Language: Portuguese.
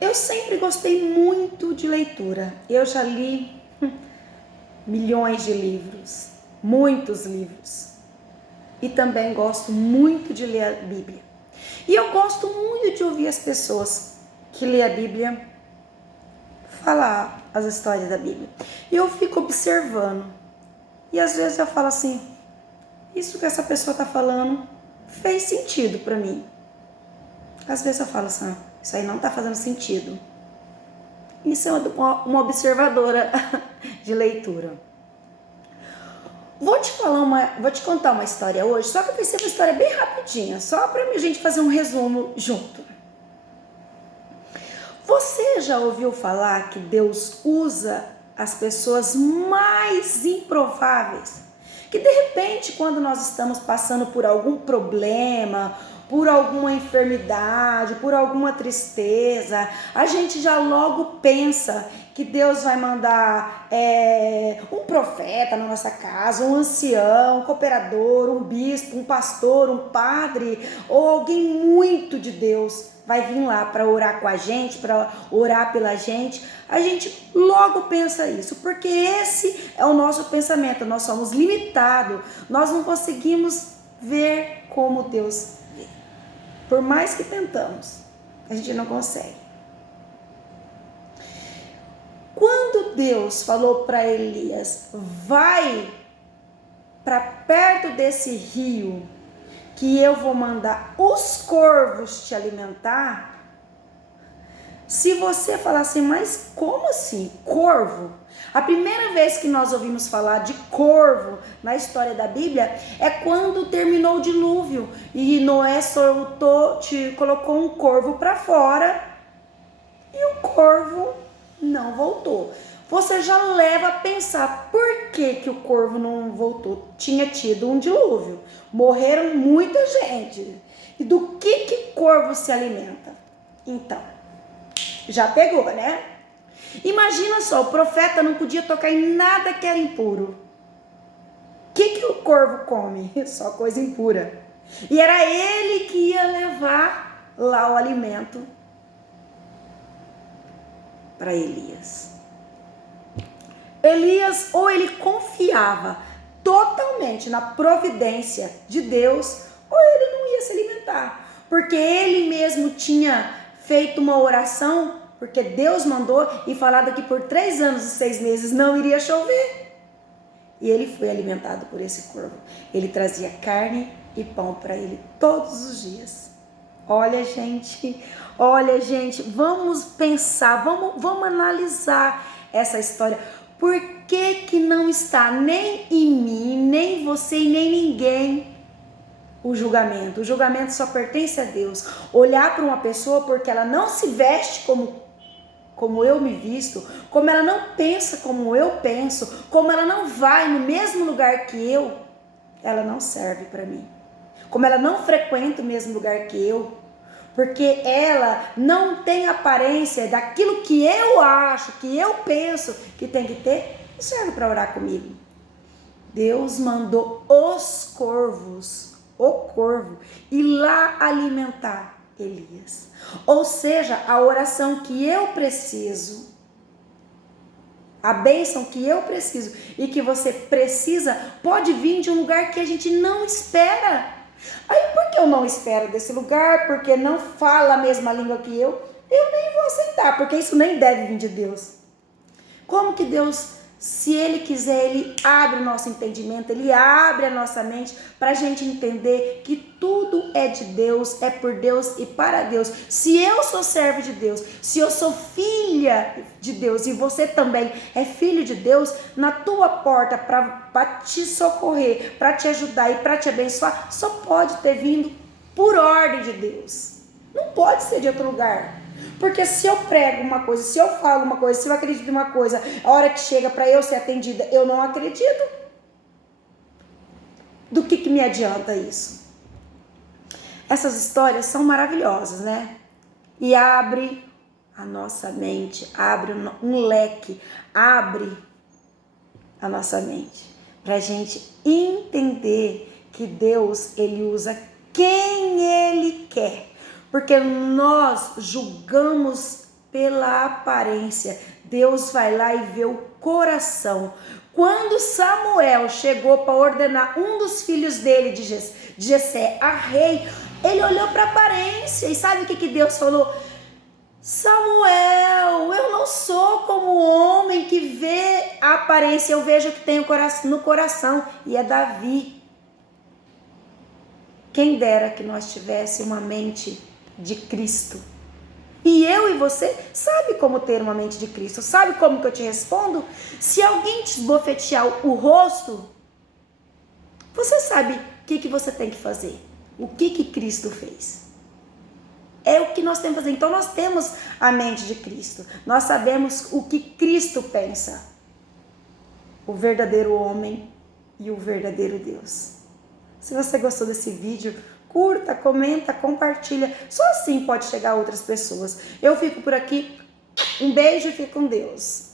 Eu sempre gostei muito de leitura. Eu já li milhões de livros, muitos livros. E também gosto muito de ler a Bíblia. E eu gosto muito de ouvir as pessoas que lêem a Bíblia falar as histórias da Bíblia. E eu fico observando. E às vezes eu falo assim, isso que essa pessoa está falando fez sentido para mim. Às vezes eu falo assim, isso aí não está fazendo sentido. Isso é uma observadora de leitura. Vou te contar uma história hoje, só que vai ser uma história bem rapidinha, só para a gente fazer um resumo junto. Você já ouviu falar que Deus usa as pessoas mais improváveis? Que de repente, quando nós estamos passando por algum problema, por alguma enfermidade, por alguma tristeza, a gente já logo pensa que Deus vai mandar um profeta na nossa casa, um ancião, um cooperador, um bispo, um pastor, um padre, ou alguém muito de Deus vai vir lá para orar com a gente, para orar pela gente. A gente logo pensa isso, porque esse é o nosso pensamento. Nós somos limitados, nós não conseguimos ver como Deus vê. Por mais que tentamos, a gente não consegue. Quando Deus falou para Elias, vai para perto desse rio, que eu vou mandar os corvos te alimentar. Se você falar assim, mas como assim? Corvo? A primeira vez que nós ouvimos falar de corvo na história da Bíblia é quando terminou o dilúvio e Noé colocou um corvo para fora e o corvo não voltou. Você já leva a pensar por que o corvo não voltou. Tinha tido um dilúvio, morreram muita gente. E do que corvo se alimenta? Então, já pegou, né? Imagina só, o profeta não podia tocar em nada que era impuro. O que o corvo come? Só coisa impura. E era ele que ia levar lá o alimento para Elias. Elias, ou ele confiava totalmente na providência de Deus, ou ele não ia se alimentar, porque ele mesmo tinha feito uma oração, porque Deus mandou e falado que por 3 anos e 6 meses não iria chover, e ele foi alimentado por esse corvo. Ele trazia carne e pão para ele todos os dias. Olha gente, vamos pensar, vamos analisar essa história. Por que não está nem em mim, nem você e nem ninguém o julgamento? O julgamento só pertence a Deus. Olhar para uma pessoa porque ela não se veste como eu me visto, como ela não pensa como eu penso, como ela não vai no mesmo lugar que eu, ela não serve para mim. Como ela não frequenta o mesmo lugar que eu, porque ela não tem aparência daquilo que eu acho, que eu penso que tem que ter, não serve para orar comigo. Deus mandou os corvos, o corvo, ir lá alimentar Elias. Ou seja, a oração que eu preciso, a bênção que eu preciso e que você precisa, pode vir de um lugar que a gente não espera. Aí por que eu não espero desse lugar? Porque não fala a mesma língua que eu nem vou aceitar, porque isso nem deve vir de Deus. Como que Deus, se Ele quiser, Ele abre o nosso entendimento, Ele abre a nossa mente para a gente entender que tudo é de Deus, é por Deus e para Deus. Se eu sou servo de Deus, se eu sou filha de Deus e você também é filho de Deus, na tua porta para te socorrer, para te ajudar e para te abençoar, só pode ter vindo por ordem de Deus. Não pode ser de outro lugar. Porque se eu prego uma coisa, se eu falo uma coisa, se eu acredito em uma coisa, a hora que chega para eu ser atendida, eu não acredito. Do que me adianta isso? Essas histórias são maravilhosas, né? E abre a nossa mente, abre um leque, abre a nossa mente, para a gente entender que Deus, Ele usa quem Ele quer. Porque nós julgamos pela aparência. Deus vai lá e vê o coração. Quando Samuel chegou para ordenar um dos filhos dele, de Jessé, a rei, ele olhou para a aparência. E sabe o que Deus falou? Samuel, eu não sou como o homem que vê a aparência, eu vejo o que tem no coração. E é Davi. Quem dera que nós tivéssemos uma mente de Cristo. E eu e você, sabe como ter uma mente de Cristo? Sabe como que eu te respondo? Se alguém te esbofetear o rosto, você sabe o que você tem que fazer. O que Cristo fez. É o que nós temos que fazer. Então nós temos a mente de Cristo. Nós sabemos o que Cristo pensa. O verdadeiro homem e o verdadeiro Deus. Se você gostou desse vídeo, curta, comenta, compartilha. Só assim pode chegar a outras pessoas. Eu fico por aqui. Um beijo e fique com Deus.